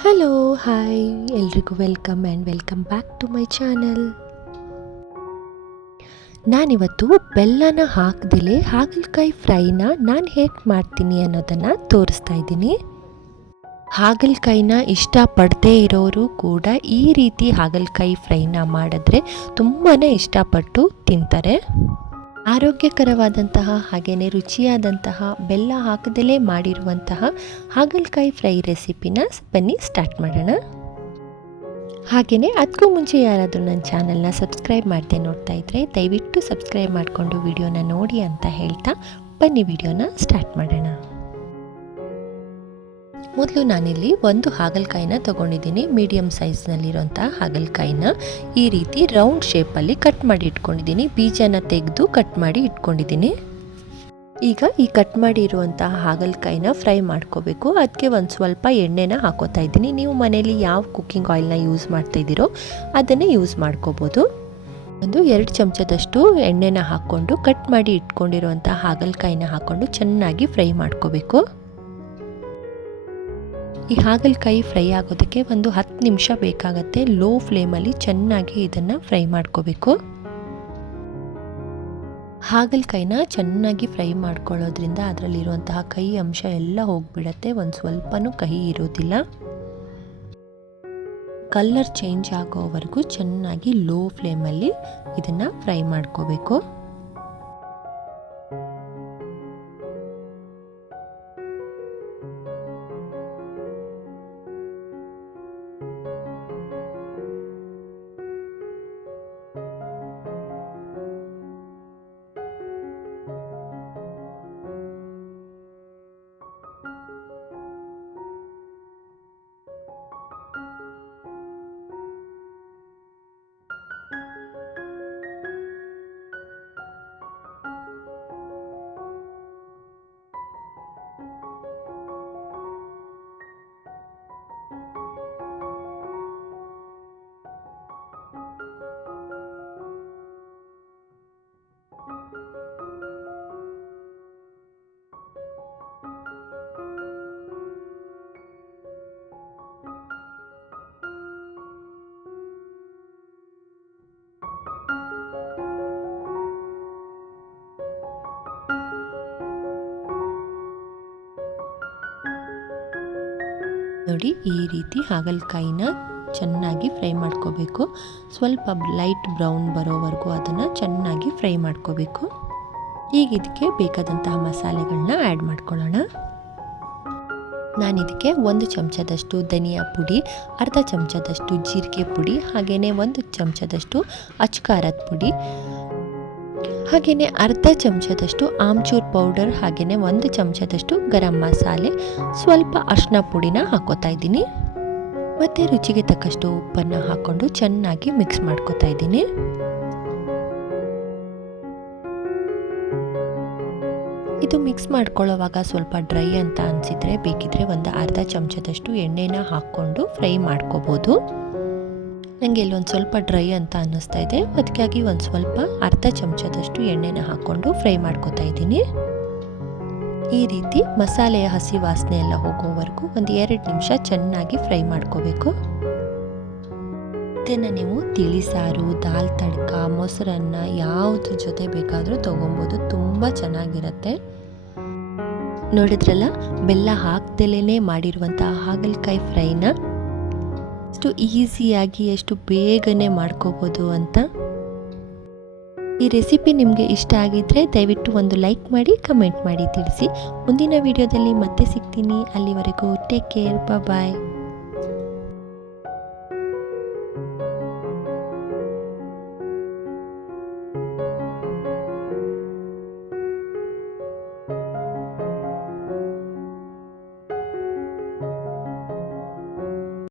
Hello hi ಎಲ್ರಿಗೂ welcome and welcome back to my channel ನಾನಿವತ್ತು ಬೆಲ್ಲನ ಹಾಕ್ದಿಲೆ ಹಾಗಲಕಾಯಿ ಫ್ರೈನ ನಾನು ಹೇಗೆ ಮಾಡ್ತೀನಿ ಅನ್ನೋದನ್ನು ತೋರಿಸ್ತಾ ಇದ್ದೀನಿ. ಹಾಗಲಕಾಯಿನ ಇಷ್ಟಪಡದೇ ಇರೋರು ಕೂಡ ಈ ರೀತಿ ಹಾಗಲಕಾಯಿ ಫ್ರೈನ ಮಾಡಿದ್ರೆ ತುಂಬಾ ಇಷ್ಟಪಟ್ಟು ತಿಂತಾರೆ. ಆರೋಗ್ಯಕರವಾದಂತಹ ಹಾಗೆಯೇ ರುಚಿಯಾದಂತಹ ಬೆಲ್ಲ ಹಾಕದಲೇ ಮಾಡಿರುವಂತಹ ಹಾಗಲಕಾಯಿ ಫ್ರೈ ರೆಸಿಪಿನ ಬನ್ನಿ ಸ್ಟಾರ್ಟ್ ಮಾಡೋಣ. ಹಾಗೆಯೇ ಅದಕ್ಕೂ ಮುಂಚೆ ಯಾರಾದರೂ ನನ್ನ ಚಾನಲ್ನ ಸಬ್ಸ್ಕ್ರೈಬ್ ಮಾಡದೆ ನೋಡ್ತಾ ಇದ್ದರೆ ದಯವಿಟ್ಟು ಸಬ್ಸ್ಕ್ರೈಬ್ ಮಾಡಿಕೊಂಡು ವಿಡಿಯೋನ ನೋಡಿ ಅಂತ ಹೇಳ್ತಾ ಬನ್ನಿ ವಿಡಿಯೋನ ಸ್ಟಾರ್ಟ್ ಮಾಡೋಣ. ಮೊದಲು ನಾನಿಲ್ಲಿ ಒಂದು ಹಾಗಲಕಾಯಿನ ತೊಗೊಂಡಿದ್ದೀನಿ ಮೀಡಿಯಮ್ ಸೈಜ್ನಲ್ಲಿರೋಂಥ ಹಾಗಲಕಾಯಿನ. ಈ ರೀತಿ ರೌಂಡ್ ಶೇಪಲ್ಲಿ ಕಟ್ ಮಾಡಿ ಇಟ್ಕೊಂಡಿದ್ದೀನಿ, ಬೀಜನ ತೆಗೆದು ಕಟ್ ಮಾಡಿ ಇಟ್ಕೊಂಡಿದ್ದೀನಿ. ಈಗ ಈ ಕಟ್ ಮಾಡಿ ಇರುವಂತಹ ಹಾಗಲಕಾಯಿನ ಫ್ರೈ ಮಾಡ್ಕೋಬೇಕು. ಅದಕ್ಕೆ ಒಂದು ಸ್ವಲ್ಪ ಎಣ್ಣೆನ ಹಾಕೋತಾ ಇದ್ದೀನಿ. ನೀವು ಮನೇಲಿ ಯಾವ ಕುಕ್ಕಿಂಗ್ ಆಯಿಲ್ನ ಯೂಸ್ ಮಾಡ್ತಾ ಇದ್ದೀರೋ ಅದನ್ನೇ ಯೂಸ್ ಮಾಡ್ಕೋಬೋದು. ಒಂದು ಎರಡು ಚಮಚದಷ್ಟು ಎಣ್ಣೆನ ಹಾಕ್ಕೊಂಡು ಕಟ್ ಮಾಡಿ ಇಟ್ಕೊಂಡಿರುವಂಥ ಹಾಗಲಕಾಯಿನ ಹಾಕ್ಕೊಂಡು ಚೆನ್ನಾಗಿ ಫ್ರೈ ಮಾಡ್ಕೋಬೇಕು. ಈ ಹಾಗಲಕಾಯಿ ಫ್ರೈ ಆಗೋದಕ್ಕೆ ಒಂದು ಹತ್ತು ನಿಮಿಷ ಬೇಕಾಗತ್ತೆ. ಲೋ ಫ್ಲೇಮಲ್ಲಿ ಚೆನ್ನಾಗಿ ಇದನ್ನು ಫ್ರೈ ಮಾಡ್ಕೋಬೇಕು. ಹಾಗಲಕಾಯಿನ ಚೆನ್ನಾಗಿ ಫ್ರೈ ಮಾಡ್ಕೊಳ್ಳೋದ್ರಿಂದ ಅದರಲ್ಲಿರುವಂತಹ ಕಹಿ ಅಂಶ ಎಲ್ಲ ಹೋಗ್ಬಿಡತ್ತೆ. ಒಂದು ಸ್ವಲ್ಪನೂ ಕಹಿ ಇರೋದಿಲ್ಲ. ಕಲರ್ ಚೇಂಜ್ ಆಗೋವರೆಗೂ ಚೆನ್ನಾಗಿ ಲೋ ಫ್ಲೇಮಲ್ಲಿ ಇದನ್ನು ಫ್ರೈ ಮಾಡ್ಕೋಬೇಕು. ನೋಡಿ ಈ ರೀತಿ ಹಾಗಲಕಾಯಿನ ಚೆನ್ನಾಗಿ ಫ್ರೈ ಮಾಡ್ಕೋಬೇಕು. ಸ್ವಲ್ಪ ಲೈಟ್ ಬ್ರೌನ್ ಬರೋವರೆಗೂ ಅದನ್ನು ಚೆನ್ನಾಗಿ ಫ್ರೈ ಮಾಡ್ಕೋಬೇಕು. ಈಗ ಇದಕ್ಕೆ ಬೇಕಾದಂತಹ ಮಸಾಲೆಗಳನ್ನ ಆ್ಯಡ್ ಮಾಡ್ಕೊಳ್ಳೋಣ. ನಾನು ಇದಕ್ಕೆ ಒಂದು ಚಮಚದಷ್ಟು ಧನಿಯಾ ಪುಡಿ, ಅರ್ಧ ಚಮಚದಷ್ಟು ಜೀರಿಗೆ ಪುಡಿ ಹಾಗೆಯೇ ಒಂದು ಚಮಚದಷ್ಟು ಅಚ್ಕಾರದ ಪುಡಿ ಹಾಗೆಯೇ ಅರ್ಧ ಚಮಚದಷ್ಟು ಆಮ್ಚೂರ್ ಪೌಡರ್, ಹಾಗೆಯೇ ಒಂದು ಚಮಚದಷ್ಟು ಗರಂ ಮಸಾಲೆ, ಸ್ವಲ್ಪ ಅರ್ಶಿನ ಪುಡಿನ ಹಾಕೋತಾ ಇದ್ದೀನಿ. ಮತ್ತು ರುಚಿಗೆ ತಕ್ಕಷ್ಟು ಉಪ್ಪನ್ನು ಹಾಕ್ಕೊಂಡು ಚೆನ್ನಾಗಿ ಮಿಕ್ಸ್ ಮಾಡ್ಕೋತಾ ಇದ್ದೀನಿ. ಇದು ಮಿಕ್ಸ್ ಮಾಡ್ಕೊಳ್ಳೋವಾಗ ಸ್ವಲ್ಪ ಡ್ರೈ ಅಂತ ಅನಿಸಿದರೆ ಬೇಕಿದ್ರೆ ಒಂದು ಅರ್ಧ ಚಮಚದಷ್ಟು ಎಣ್ಣೆನ ಹಾಕ್ಕೊಂಡು ಫ್ರೈ ಮಾಡ್ಕೋಬೋದು. ನನಗೆ ಇಲ್ಲೊಂದು ಸ್ವಲ್ಪ ಡ್ರೈ ಅಂತ ಅನ್ನಿಸ್ತಾ ಇದೆ. ಅದಕ್ಕಾಗಿ ಒಂದು ಸ್ವಲ್ಪ ಅರ್ಧ ಚಮಚದಷ್ಟು ಎಣ್ಣೆನ ಹಾಕ್ಕೊಂಡು ಫ್ರೈ ಮಾಡ್ಕೋತಾ ಇದ್ದೀನಿ. ಈ ರೀತಿ ಮಸಾಲೆಯ ಹಸಿ ವಾಸನೆ ಎಲ್ಲ ಹೋಗೋವರೆಗೂ ಒಂದು ಎರಡು ನಿಮಿಷ ಚೆನ್ನಾಗಿ ಫ್ರೈ ಮಾಡ್ಕೋಬೇಕು. ಇದನ್ನು ನೀವು ತಿಳಿಸಾರು ದಾಲ್ ತಡ್ಕ, ಮೊಸರನ್ನ ಯಾವುದ್ರ ಜೊತೆ ಬೇಕಾದರೂ ತೊಗೊಬೋದು. ತುಂಬ ಚೆನ್ನಾಗಿರುತ್ತೆ. ನೋಡಿದ್ರಲ್ಲ, ಬೆಲ್ಲ ಹಾಕ್ದಲೇ ಮಾಡಿರುವಂತಹ ಹಾಗಲಕಾಯಿ ಫ್ರೈನ ಎಷ್ಟು ಈಸಿಯಾಗಿ, ಎಷ್ಟು ಬೇಗನೆ ಮಾಡ್ಕೋಬೋದು ಅಂತ? ಈ ರೆಸಿಪಿ ನಿಮಗೆ ಇಷ್ಟ ಆಗಿದ್ದರೆ ದಯವಿಟ್ಟು ಒಂದು ಲೈಕ್ ಮಾಡಿ, ಕಮೆಂಟ್ ಮಾಡಿ ತಿಳಿಸಿ. ಮುಂದಿನ ವಿಡಿಯೋದಲ್ಲಿ ಮತ್ತೆ ಸಿಗ್ತೀನಿ. ಅಲ್ಲಿವರೆಗೂ ಟೇಕ್ ಕೇರ್. ಬಾಯ್